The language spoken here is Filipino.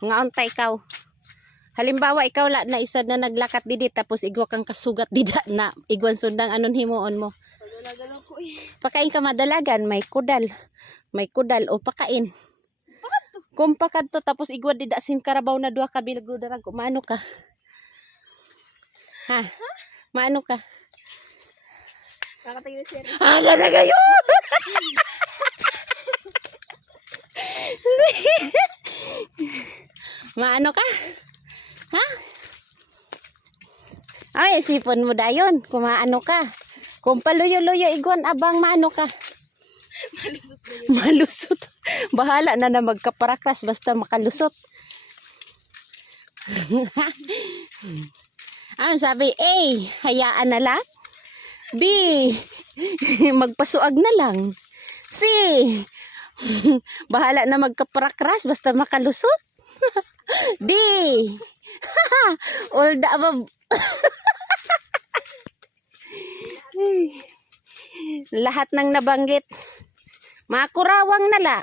Nga unta ikaw. Halimbawa ikaw na isa na naglakat didi tapos igwa kang kasugat dida na igwan sundang anon himuon mo. Padalagan ako eh. Pakain ka madalagan, may kudal. May kudal o pakain. Kung pakadto tapos igwa dida sin karabaw na duha ka bilog darag, maano ka? Ha? Maano ka? Nakatagin siya. Aga na kayo! Maano ka? Ha? Ay, sipon mo dayon. Kung maano ka. Kung paluyo-luyo iguan abang maano ka. Malusot. Bahala na na magkaparakras basta makalusot. Sabi A, hayaan na lang. B, magpasuag na lang. C, bahala na magkaparakras basta makalusot. D, all the above. Lahat ng nabanggit, makurawang nala.